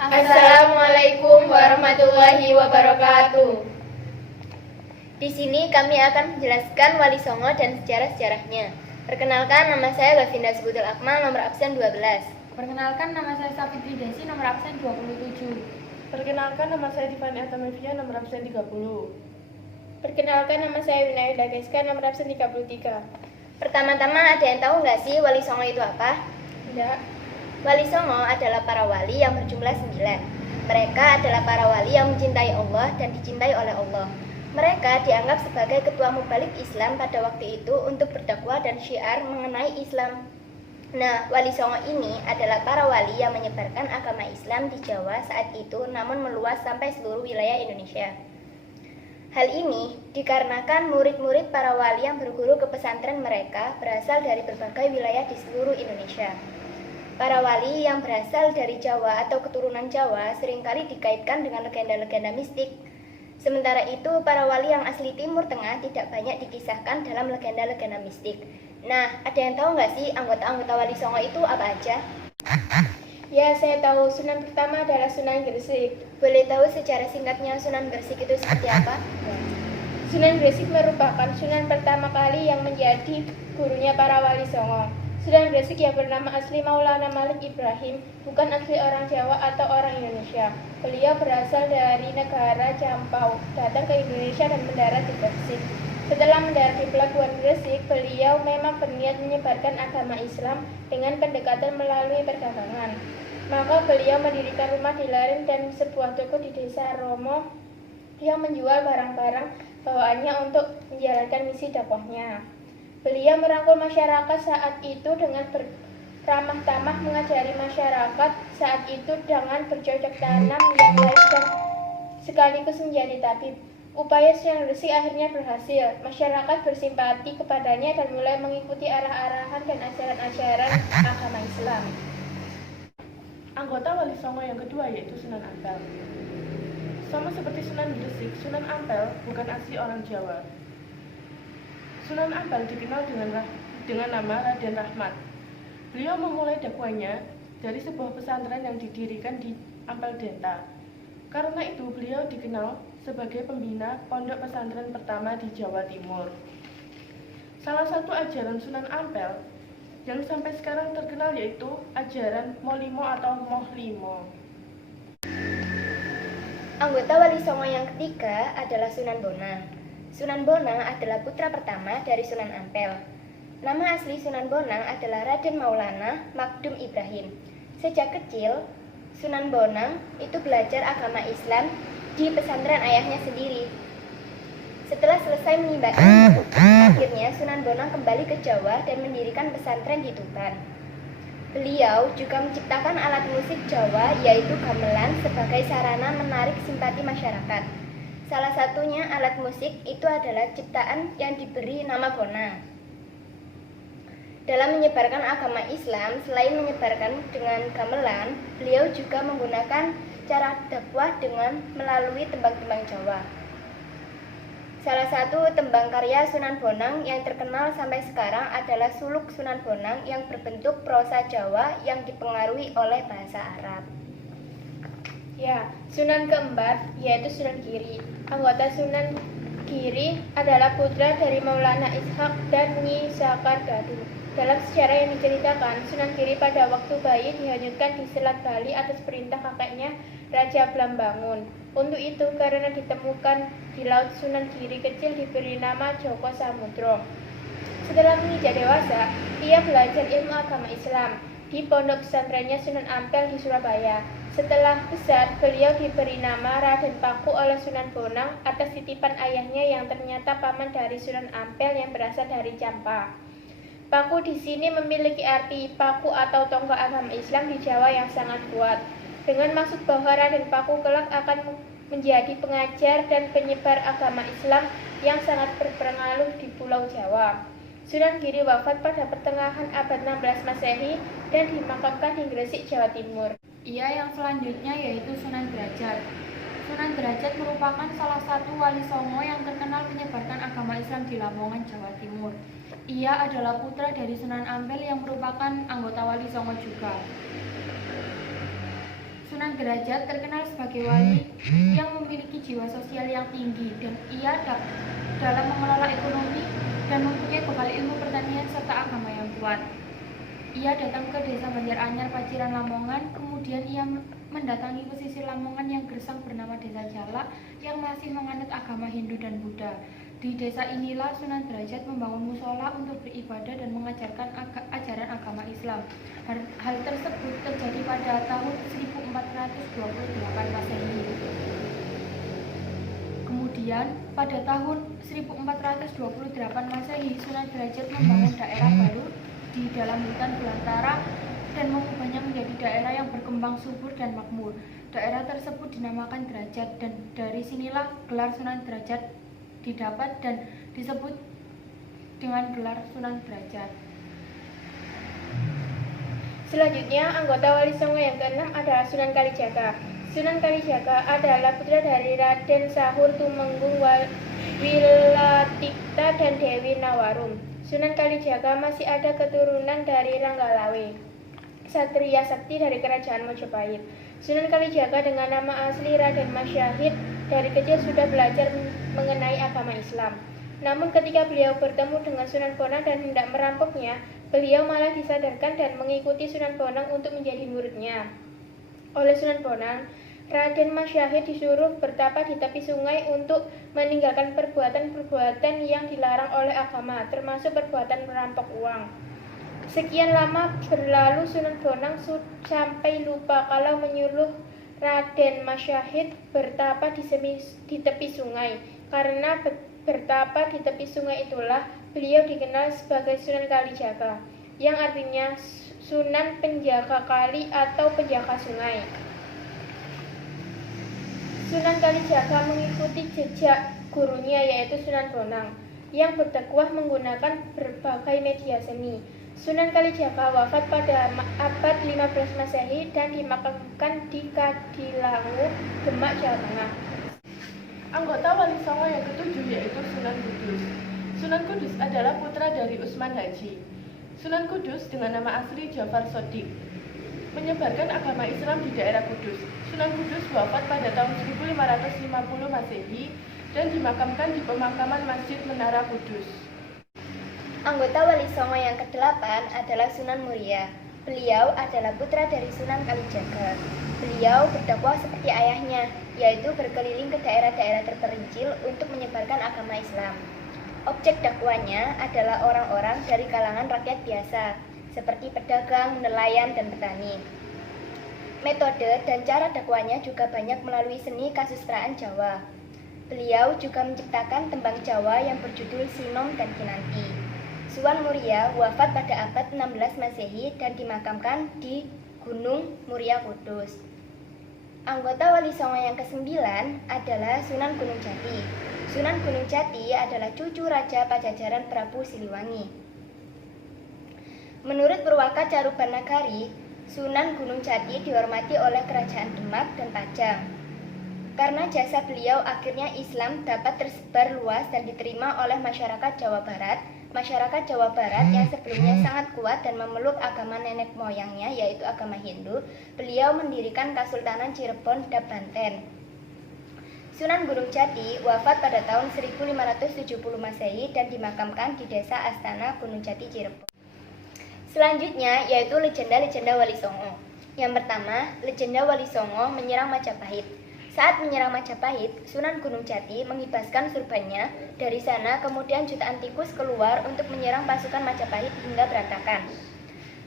Assalamualaikum warahmatullahi wabarakatuh. Di sini kami akan menjelaskan Wali Songo dan sejarah-sejarahnya. Perkenalkan, nama saya Gavinda Subutul Akmal, nomor absen 12. Perkenalkan, nama saya Safitri Desi, nomor absen 27. Perkenalkan, nama saya Tiffany Atamevia, nomor absen 30. Perkenalkan, nama saya Winayuda Geska, nomor absen 33. Pertama-tama, ada yang tahu nggak sih Wali Songo itu apa? Tidak. Wali Songo adalah para wali yang berjumlah 9. Mereka adalah para wali yang mencintai Allah dan dicintai oleh Allah. Mereka dianggap sebagai ketua mubalik Islam pada waktu itu untuk berdakwah dan syiar mengenai Islam. Nah, Wali Songo ini adalah para wali yang menyebarkan agama Islam di Jawa saat itu, namun meluas sampai seluruh wilayah Indonesia. Hal ini dikarenakan murid-murid para wali yang berguru ke pesantren mereka berasal dari berbagai wilayah di seluruh Indonesia. Para wali yang berasal dari Jawa atau keturunan Jawa seringkali dikaitkan dengan legenda-legenda mistik. Sementara itu, para wali yang asli Timur Tengah tidak banyak dikisahkan dalam legenda-legenda mistik. Nah, ada yang tahu nggak sih anggota-anggota Wali Songo itu apa aja? Ya, saya tahu. Sunan pertama adalah Sunan Gresik. Boleh tahu secara singkatnya Sunan Gresik itu seperti apa? Sunan Gresik merupakan sunan pertama kali yang menjadi gurunya para Wali Songo. Sunan Gresik yang bernama asli Maulana Malik Ibrahim bukan asli orang Jawa atau orang Indonesia. Beliau berasal dari negara Jampau, datang ke Indonesia dan mendarat di Gresik. Setelah mendarat di pelabuhan Gresik, beliau memang berniat menyebarkan agama Islam dengan pendekatan melalui perdagangan. Maka beliau mendirikan rumah di Laren dan sebuah toko di desa Romo yang menjual barang-barang bawaannya untuk menjalankan misi dakwahnya. Beliau merangkul masyarakat saat itu dengan beramah tamah mengajari masyarakat saat itu dengan bercocok tanam yang baik dan sekaligus menjadi tabib. Upaya Sunan Gresik akhirnya berhasil. Masyarakat bersimpati kepadanya dan mulai mengikuti arah-arahan dan ajaran-ajaran agama Islam. Anggota Wali Songo yang kedua yaitu Sunan Ampel. Sama seperti Sunan Gresik, Sunan Ampel bukan asli orang Jawa. Sunan Ampel dikenal dengan nama Raden Rahmat. Beliau memulai dakwahnya dari sebuah pesantren yang didirikan di Ampel Denta. Karena itu beliau dikenal sebagai pembina pondok pesantren pertama di Jawa Timur. Salah satu ajaran Sunan Ampel yang sampai sekarang terkenal yaitu ajaran Molimo atau Mohlimo. Anggota Wali Songo yang ketiga adalah Sunan Bonang. Sunan Bonang adalah putra pertama dari Sunan Ampel. Nama asli Sunan Bonang adalah Raden Maulana Makdum Ibrahim. Sejak kecil, Sunan Bonang itu belajar agama Islam di pesantren ayahnya sendiri. Setelah selesai menimba ilmu, akhirnya Sunan Bonang kembali ke Jawa dan mendirikan pesantren di Tuban. Beliau juga menciptakan alat musik Jawa yaitu gamelan sebagai sarana menarik simpati masyarakat. Salah satunya alat musik itu adalah ciptaan yang diberi nama bonang. Dalam menyebarkan agama Islam, selain menyebarkan dengan gamelan, beliau juga menggunakan cara dakwah dengan melalui tembang-tembang Jawa. Salah satu tembang karya Sunan Bonang yang terkenal sampai sekarang adalah Suluk Sunan Bonang yang berbentuk prosa Jawa yang dipengaruhi oleh bahasa Arab. Ya, Sunan keempat yaitu Sunan Giri. Anggota Sunan Giri adalah putra dari Maulana Ishak dan Nyi Sakar Gadu. Dalam sejarah yang diceritakan, Sunan Giri pada waktu bayi dihanyutkan di Selat Bali atas perintah kakeknya Raja Blambangun. Untuk itu, karena ditemukan di laut, Sunan Giri kecil diberi nama Joko Samudro. Setelah menginjak dewasa, ia belajar ilmu agama Islam di pondok pesantrennya Sunan Ampel di Surabaya. Setelah besar, beliau diberi nama Raden Paku oleh Sunan Bonang atas titipan ayahnya yang ternyata paman dari Sunan Ampel yang berasal dari Campa. Paku di sini memiliki arti paku atau tonggak agama Islam di Jawa yang sangat kuat, dengan maksud bahwa Raden Paku kelak akan menjadi pengajar dan penyebar agama Islam yang sangat berpengaruh di Pulau Jawa. Sunan Giri wafat pada pertengahan abad 16 Masehi dan dimakamkan di Gresik, Jawa Timur. Ia yang selanjutnya yaitu Sunan Derajat. Sunan Derajat merupakan salah satu wali Songo yang terkenal menyebarkan agama Islam di Lamongan, Jawa Timur. Ia adalah putra dari Sunan Ampel yang merupakan anggota wali Songo juga. Sunan Derajat terkenal sebagai wali yang memiliki jiwa sosial yang tinggi dan ia dalam mengelola ekonomi dan mempunyai bekal ilmu pertanian serta agama yang kuat. Ia datang ke desa Banjaranyar, Paciran, Lamongan, kemudian ia mendatangi pesisir Lamongan yang gersang bernama Desa Jalak yang masih menganut agama Hindu dan Buddha. Di desa inilah Sunan Derajat membangun musola untuk beribadah dan mengajarkan ajaran agama Islam. Hal tersebut terjadi pada tahun 1428 Masehi. Kemudian pada tahun 1428 Masehi, Sunan Derajat membangun daerah baru di dalam hutan belantara dan mengubahnya menjadi daerah yang berkembang subur dan makmur. Daerah tersebut dinamakan Derajat dan dari sinilah gelar Sunan Derajat didapat dan disebut dengan gelar Sunan Derajat. Selanjutnya, anggota Wali Songo yang keenam adalah Sunan Kalijaga. Sunan Kalijaga adalah putra dari Raden Sahur Tumenggung Wilatikta dan Dewi Nawarum. Sunan Kalijaga masih ada keturunan dari Ranggalawe, Satria Sakti dari kerajaan Majapahit. Sunan Kalijaga dengan nama asli Raden Masyahid dari kecil sudah belajar mengenai agama Islam. Namun ketika beliau bertemu dengan Sunan Bonang dan hendak merampoknya, beliau malah disadarkan dan mengikuti Sunan Bonang untuk menjadi muridnya. Oleh Sunan Bonang, Raden Masyahid disuruh bertapa di tepi sungai untuk meninggalkan perbuatan-perbuatan yang dilarang oleh agama, termasuk perbuatan merampok uang. Sekian lama berlalu, Sunan Bonang sampai lupa kalau menyuruh Raden Masyahid bertapa di tepi sungai. Karena bertapa di tepi sungai itulah beliau dikenal sebagai Sunan Kalijaga, yang artinya Sunan Penjaga Kali atau Penjaga Sungai. Sunan Kalijaga mengikuti jejak gurunya yaitu Sunan Bonang yang berdakwah menggunakan berbagai media seni. Sunan Kalijaga wafat pada abad 15 Masehi dan dimakamkan di Kadilangu, Demak, Jawa Tengah. Anggota Wali Songo yang ketujuh yaitu Sunan Kudus. Sunan Kudus adalah putra dari Usman Haji. Sunan Kudus dengan nama asli Jafar Shodiq menyebarkan agama Islam di daerah Kudus. Sunan Kudus wafat pada tahun 1550 Masehi dan dimakamkan di pemakaman Masjid Menara Kudus. Anggota Wali Songo yang ke-8 adalah Sunan Muria. Beliau adalah putra dari Sunan Kalijaga. Beliau berdakwah seperti ayahnya, yaitu berkeliling ke daerah-daerah terpencil untuk menyebarkan agama Islam. Objek dakwahnya adalah orang-orang dari kalangan rakyat biasa, seperti pedagang, nelayan, dan petani. Metode dan cara dakwahnya juga banyak melalui seni kasustraan Jawa. Beliau juga menciptakan tembang Jawa yang berjudul Sinom dan Kinanti. Sunan Muria wafat pada abad 16 Masehi dan dimakamkan di Gunung Muria Kudus. Anggota Wali Songo yang ke-9 adalah Sunan Gunung Jati. Sunan Gunung Jati adalah cucu Raja Pajajaran Prabu Siliwangi. Menurut Purwaka Carubanagari, Sunan Gunung Jati dihormati oleh Kerajaan Demak dan Pajang. Karena jasa beliau, akhirnya Islam dapat tersebar luas dan diterima oleh masyarakat Jawa Barat. Masyarakat Jawa Barat yang sebelumnya sangat kuat dan memeluk agama nenek moyangnya yaitu agama Hindu, beliau mendirikan Kesultanan Cirebon dan Banten. Sunan Gunung Jati wafat pada tahun 1570 Masehi dan dimakamkan di desa Astana Gunung Jati Cirebon. Selanjutnya yaitu legenda-legenda Wali Songo. Yang pertama, legenda Wali Songo menyerang Majapahit. Saat menyerang Majapahit, Sunan Gunung Jati menghibaskan surbannya. Dari sana kemudian jutaan tikus keluar untuk menyerang pasukan Majapahit hingga berantakan.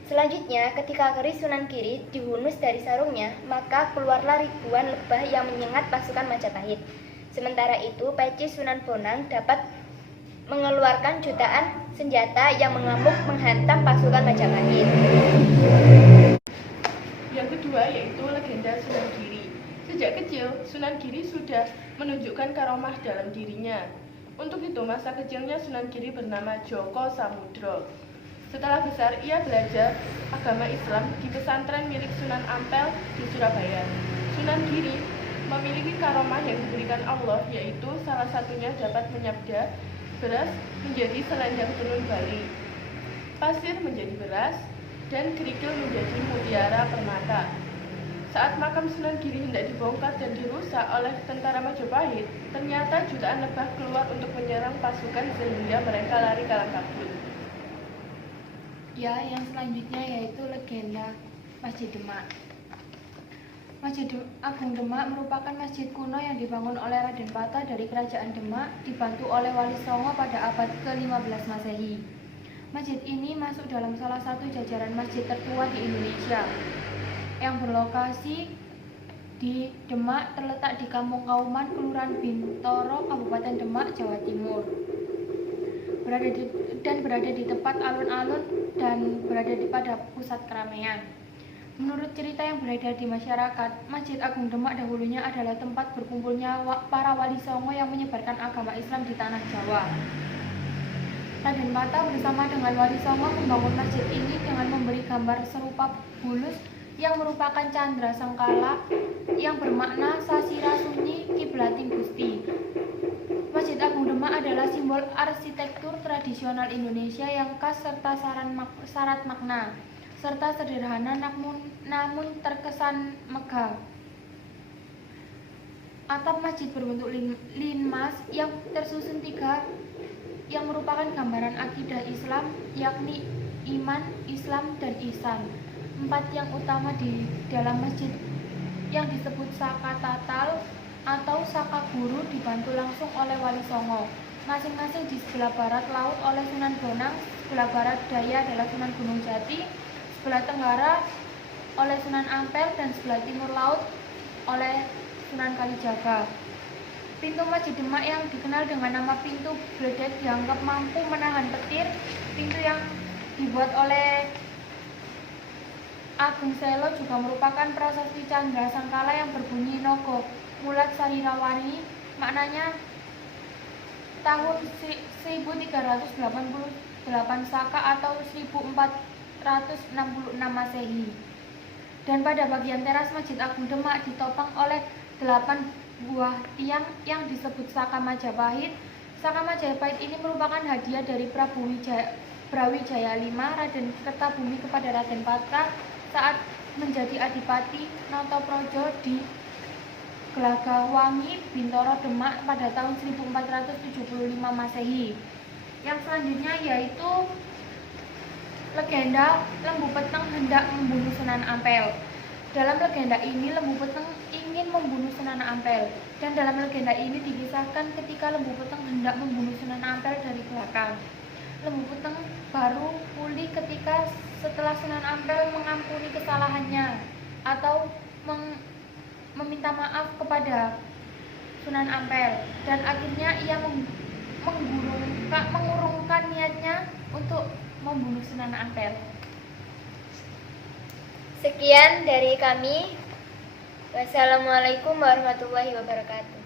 Selanjutnya, ketika keris Sunan Giri dihunus dari sarungnya, maka keluarlah ribuan lebah yang menyengat pasukan Majapahit. Sementara itu, peci Sunan Bonang dapat mengeluarkan jutaan senjata yang mengamuk menghantam pasukan Majapahit. Yang kedua yaitu legenda Sunan Giri. Sejak kecil, Sunan Giri sudah menunjukkan karomah dalam dirinya. Untuk itu, masa kecilnya Sunan Giri bernama Joko Samudro. Setelah besar, ia belajar agama Islam di pesantren milik Sunan Ampel di Surabaya. Sunan Giri memiliki karomah yang diberikan Allah, yaitu salah satunya dapat menyabda beras menjadi selendang tenun Bali, pasir menjadi beras, dan kerikil menjadi mutiara permata. Saat makam Sunan Giri hendak dibongkar dan dirusak oleh tentara Majapahit, ternyata jutaan lebah keluar untuk menyerang pasukan sehingga mereka lari kalang kabut. Ya, yang selanjutnya yaitu legenda Masjid Demak. Masjid Agung Demak merupakan masjid kuno yang dibangun oleh Raden Patah dari Kerajaan Demak dibantu oleh Wali Songo pada abad ke-15 Masehi. Masjid ini masuk dalam salah satu jajaran masjid tertua di Indonesia yang berlokasi di Demak, terletak di Kampung Kauman, Kelurahan Bintoro, Kabupaten Demak, Jawa Timur. Berada di tempat alun-alun dan berada pada pusat keramaian. Menurut cerita yang beredar di masyarakat, Masjid Agung Demak dahulunya adalah tempat berkumpulnya para wali songo yang menyebarkan agama Islam di tanah Jawa. Raden Patah bersama dengan Wali Songo membangun masjid ini dengan memberi gambar serupa bulus yang merupakan candra sengkala yang bermakna sasira sunyi kiblating gusti. Masjid Agung Demak adalah simbol arsitektur tradisional Indonesia yang khas serta syarat makna, serta sederhana namun terkesan megah. Atap masjid berbentuk linmas yang tersusun tiga yang merupakan gambaran akidah Islam, yakni iman, Islam, dan ihsan. 4 yang utama di dalam masjid yang disebut Saka Tatal atau Saka Guru dibantu langsung oleh Wali Songo, masing-masing di sebelah barat laut oleh Sunan Bonang, sebelah barat daya adalah Sunan Gunung Jati, sebelah tenggara oleh Sunan Ampel, dan sebelah timur laut oleh Sunan Kalijaga. Pintu Masjid Demak yang dikenal dengan nama pintu Bledek dianggap mampu menahan petir. Pintu yang dibuat oleh Ageng Selo juga merupakan prasasti candra sangkala yang berbunyi Nogo Mulat Sarirawani, maknanya tahun 1388 Saka atau 1466 Masehi. Dan pada bagian teras Masjid Agung Demak ditopang oleh 8 buah tiang yang disebut Saka Majapahit. Saka Majapahit ini merupakan hadiah dari Brawijaya V Raden Kertabumi kepada Raden Patah saat menjadi Adipati Notoprojo di Gelagawangi, Bintoro, Demak pada tahun 1475 Masehi. Yang selanjutnya yaitu legenda Lembu Peteng hendak membunuh Sunan Ampel. Dalam legenda ini Lembu Peteng ingin membunuh Sunan Ampel, dan dalam legenda ini dikisahkan ketika Lembu Peteng hendak membunuh Sunan Ampel dari belakang. Lembu Peteng baru pulih ketika setelah Sunan Ampel mengampuni kesalahannya atau meminta maaf kepada Sunan Ampel, dan akhirnya ia mengurungkan niatnya untuk membunuh Sunan Ampel. Sekian dari kami. Wassalamualaikum warahmatullahi wabarakatuh.